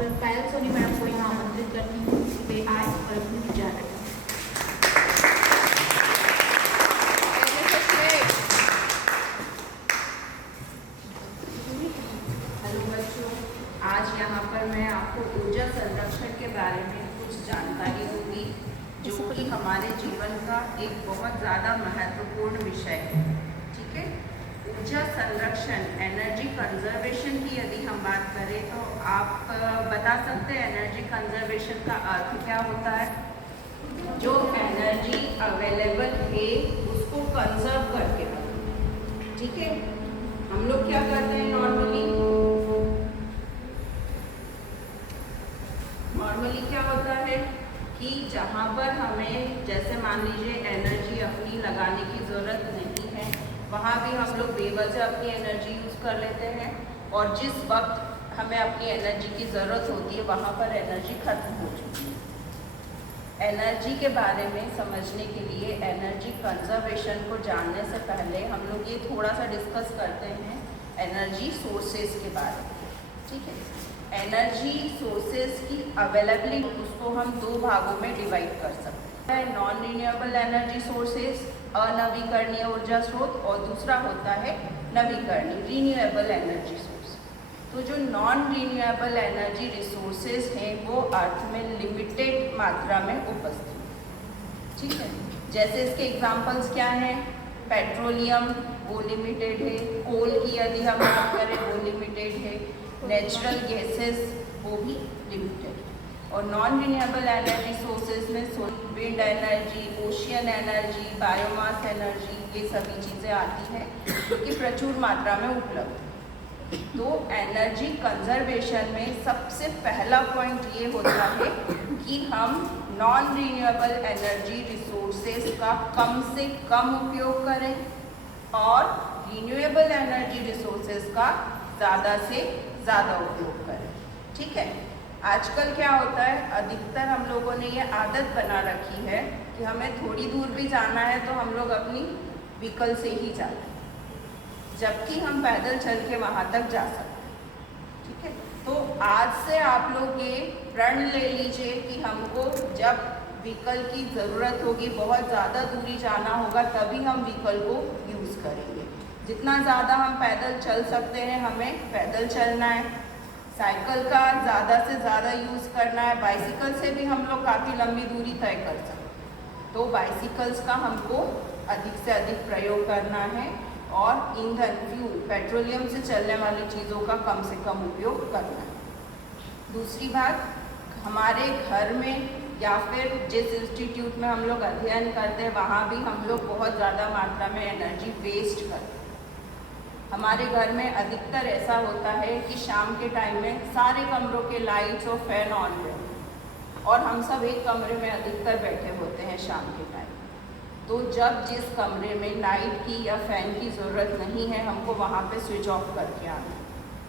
Doctor पायल Soni madam को यहाँ आमंत्रित करती हूँ कि वे आए और अपनी विचार रखें। हेलो बच्चों, आज यहाँ पर मैं आपको ऊर्जा संरक्षण के बारे में कुछ जानकारी दूंगी, जो कि हमारे जीवन का एक बहुत ज़्यादा महत्वपूर्ण विषय है। ठीक है, ऊर्जा संरक्षण, एनर्जी कंजर्वेशन की यदि हम बात करें तो आप बता सकते हैं एनर्जी कंजर्वेशन का अर्थ क्या होता है? जो एनर्जी अवेलेबल है उसको कंजर्व करके रखना। ठीक है, हम लोग क्या करते हैं नॉर्मली क्या होता है कि जहाँ पर हमें जैसे मान लीजिए एनर्जी अपनी लगाने की ज़रूरत नहीं है, वहाँ भी हम लोग बेवजह अपनी एनर्जी यूज़ कर लेते हैं, और जिस वक्त हमें अपनी एनर्जी की ज़रूरत होती है वहाँ पर एनर्जी खत्म हो चुकी है। एनर्जी के बारे में समझने के लिए एनर्जी कंजर्वेशन को जानने से पहले हम लोग ये थोड़ा सा डिस्कस करते हैं एनर्जी सोर्सेज के बारे में। ठीक है, एनर्जी सोर्सेज की अवेलेबिलिटी उसको हम दो भागों में डिवाइड कर सकते हैं। नॉन रिन्यूएबल एनर्जी सोर्सेज, अनवीकरणीय ऊर्जा स्रोत, और दूसरा होता है नवीकरणीय रिन्यूएबल एनर्जी सोर्स। तो जो नॉन रिन्यूएबल एनर्जी रिसोर्सेज हैं वो अर्थ में लिमिटेड मात्रा में उपस्थित हैं। ठीक है, जैसे इसके एग्जांपल्स क्या हैं? पेट्रोलियम वो लिमिटेड है, कोल की यदि हम बात करें वो लिमिटेड है, नेचुरल गैसेस वो भी लिमिटेड है। और नॉन रिन्यूएबल एनर्जी सोर्सेज में wind energy, ocean energy, biomass energy, ये सभी चीज़ें आती हैं जो कि प्रचुर मात्रा में उपलब्ध है। तो एनर्जी कंजर्वेशन में सबसे पहला पॉइंट ये होता है कि हम नॉन रिन्यूएबल एनर्जी रिसोर्सेज का कम से कम उपयोग करें और रिन्यूएबल एनर्जी रिसोर्सेज का ज़्यादा से ज़्यादा उपयोग करें। ठीक है, आजकल क्या होता है, अधिकतर हम लोगों ने ये आदत बना रखी है कि हमें थोड़ी दूर भी जाना है तो हम लोग अपनी व्हीकल से ही जाते हैं, जबकि हम पैदल चल के वहाँ तक जा सकते हैं। ठीक है, तो आज से आप लोग ये प्रण ले लीजिए कि हमको जब व्हीकल की ज़रूरत होगी, बहुत ज़्यादा दूरी जाना होगा, तभी हम व्हीकल को यूज़ करेंगे। जितना ज़्यादा हम पैदल चल सकते हैं हमें पैदल चलना है, साइकिल का ज़्यादा से ज़्यादा यूज़ करना है, बाइसिकल से भी हम लोग काफ़ी लंबी दूरी तय कर सकते हैं, तो बाइसिकल्स का हमको अधिक से अधिक प्रयोग करना है और ईंधन फ्यूल पेट्रोलियम से चलने वाली चीज़ों का कम से कम उपयोग करना है। दूसरी बात, हमारे घर में या फिर जिस इंस्टीट्यूट में हम लोग अध्ययन करते हैं वहाँ भी हम लोग बहुत ज़्यादा मात्रा में एनर्जी वेस्ट करते हैं। हमारे घर में अधिकतर ऐसा होता है कि शाम के टाइम में सारे कमरों के लाइट्स और फैन ऑन रहते हैं और हम सब एक कमरे में अधिकतर बैठे होते हैं शाम के टाइम। तो जब जिस कमरे में लाइट की या फैन की ज़रूरत नहीं है हमको वहाँ पे स्विच ऑफ करके आना है।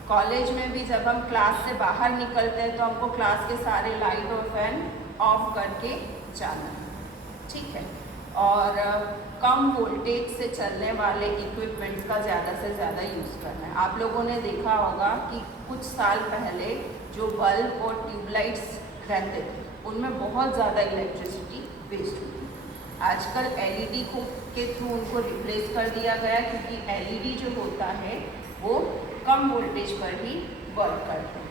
कॉलेज में भी जब हम क्लास से बाहर निकलते हैं तो हमको क्लास के सारे लाइट और फैन ऑफ करके जाना है। ठीक है, और कम वोल्टेज से चलने वाले इक्विपमेंट्स का ज़्यादा से ज़्यादा यूज़ करना है। आप लोगों ने देखा होगा कि कुछ साल पहले जो बल्ब और ट्यूबलाइट्स रहते थे उनमें बहुत ज़्यादा इलेक्ट्रिसिटी वेस्ट हुई। आजकल एलईडी के थ्रू उनको रिप्लेस कर दिया गया, क्योंकि एलईडी जो होता है वो कम वोल्टेज पर ही वर्क करता है।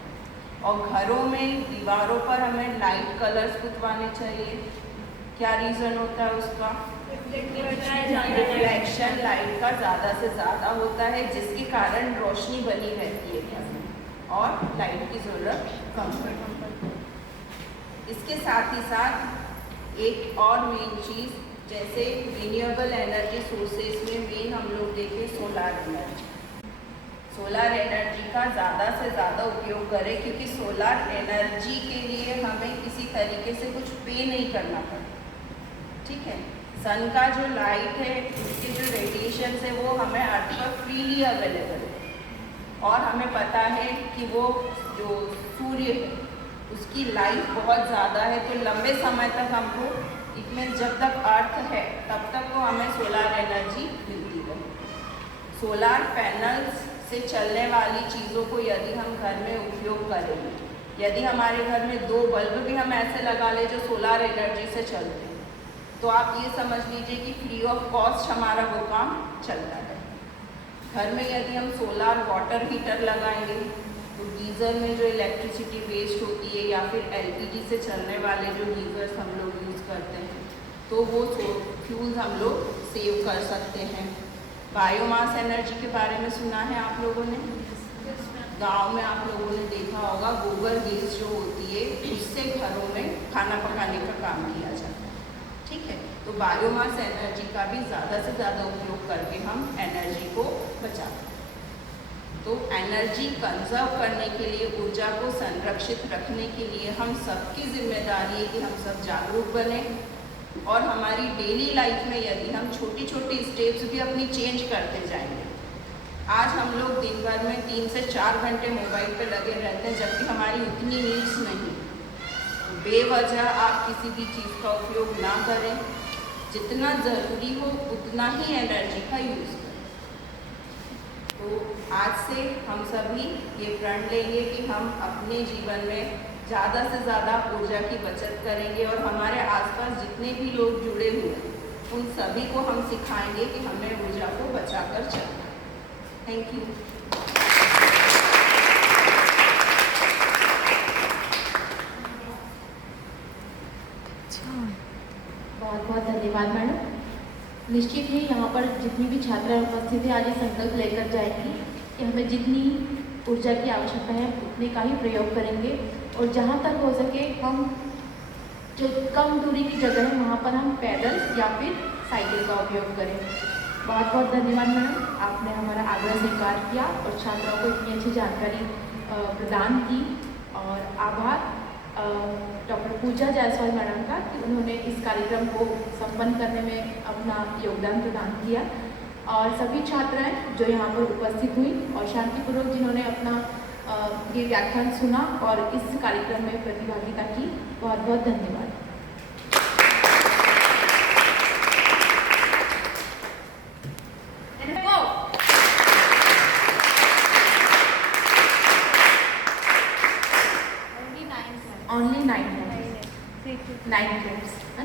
और घरों में दीवारों पर हमें लाइट कलर्स पुतवाने चाहिए। क्या रीज़न होता है उसका? रिफ्लेक्शन लाइट का ज़्यादा से ज़्यादा होता है, जिसके कारण रोशनी बनी रहती है घर में और लाइट की ज़रूरत कम पड़ती है। इसके साथ ही साथ एक और मेन चीज़, जैसे रिन्यूएबल एनर्जी सोर्सेज में मेन हम लोग देखें सोलार एनर्जी। सोलार एनर्जी का ज़्यादा से ज़्यादा उपयोग करें, क्योंकि सोलार एनर्जी के लिए हमें किसी तरीके से कुछ पे नहीं करना पड़ता। ठीक है, सन का जो लाइट है उसके जो रेडिएशन है वो हमें अर्थ पर फ्रीली अवेलेबल है, और हमें पता है कि वो जो सूर्य है उसकी लाइफ बहुत ज़्यादा है, तो लंबे समय तक हमको इसमें जब तक अर्थ है तब तक तो हमें सोलार एनर्जी मिलती है। सोलार पैनल्स से चलने वाली चीज़ों को यदि हम घर में उपयोग करेंगे यदि हमारे घर में 2 बल्ब भी हम ऐसे लगा ले जो सोलार एनर्जी से चलते हैं, तो आप ये समझ लीजिए कि फ्री ऑफ कॉस्ट हमारा वो काम चलता है। घर में यदि हम सोलार वाटर हीटर लगाएंगे तो गीज़र में जो इलेक्ट्रिसिटी वेस्ट होती है या फिर एलपीजी से चलने वाले जो गीज़र्स हम लोग यूज़ करते हैं, तो वो फ्यूल्स हम लोग सेव कर सकते हैं। बायोमास एनर्जी के बारे में सुना है आप लोगों ने? गांव में आप लोगों ने देखा होगा गोबर गैस जो होती है उससे घरों में खाना पकाने का काम किया जाता है, ठीक है। तो बायोमास एनर्जी का भी ज़्यादा से ज़्यादा उपयोग करके हम एनर्जी को बचाते हैं। तो एनर्जी कंजर्व करने के लिए, ऊर्जा को संरक्षित रखने के लिए हम सबकी जिम्मेदारी है कि हम सब जागरूक बने और हमारी डेली लाइफ में यदि हम छोटी छोटी स्टेप्स भी अपनी चेंज करते जाएंगे। आज हम लोग दिन भर में 3 से 4 घंटे मोबाइल पे लगे रहते हैं, जबकि हमारी उतनी नीड्स नहीं। बेवजह आप किसी भी चीज़ का उपयोग ना करें, जितना ज़रूरी हो उतना ही एनर्जी का यूज़ करें। तो आज से हम सभी ये प्रण लेंगे कि हम अपने जीवन में ज़्यादा से ज़्यादा ऊर्जा की बचत करेंगे और हमारे आसपास जितने भी लोग जुड़े हुए हैं उन सभी को हम सिखाएंगे कि हमें ऊर्जा को बचाकर चलना। Thank you. बहुत बहुत धन्यवाद मैडम। निश्चित ही यहाँ पर जितनी भी छात्राएं उपस्थित हैं आज ये संकल्प लेकर जाएंगी कि हमें जितनी ऊर्जा की आवश्यकता है उतने का ही प्रयोग करेंगे और जहाँ तक हो सके हम जो कम दूरी की जगह है वहाँ पर हम पैदल या फिर साइकिल का उपयोग करें। बहुत बहुत धन्यवाद मैडम, आपने हमारा आग्रह स्वीकार किया और छात्राओं को इतनी अच्छी जानकारी प्रदान की। और आभार डॉक्टर पूजा जायसवाल मैडम का कि उन्होंने इस कार्यक्रम को संपन्न करने में अपना योगदान प्रदान किया और सभी छात्राएं जो यहाँ पर उपस्थित हुई और शांतिपूर्वक जिन्होंने अपना ये व्याख्यान सुना और इस कार्यक्रम में प्रतिभागिता की, बहुत बहुत धन्यवाद।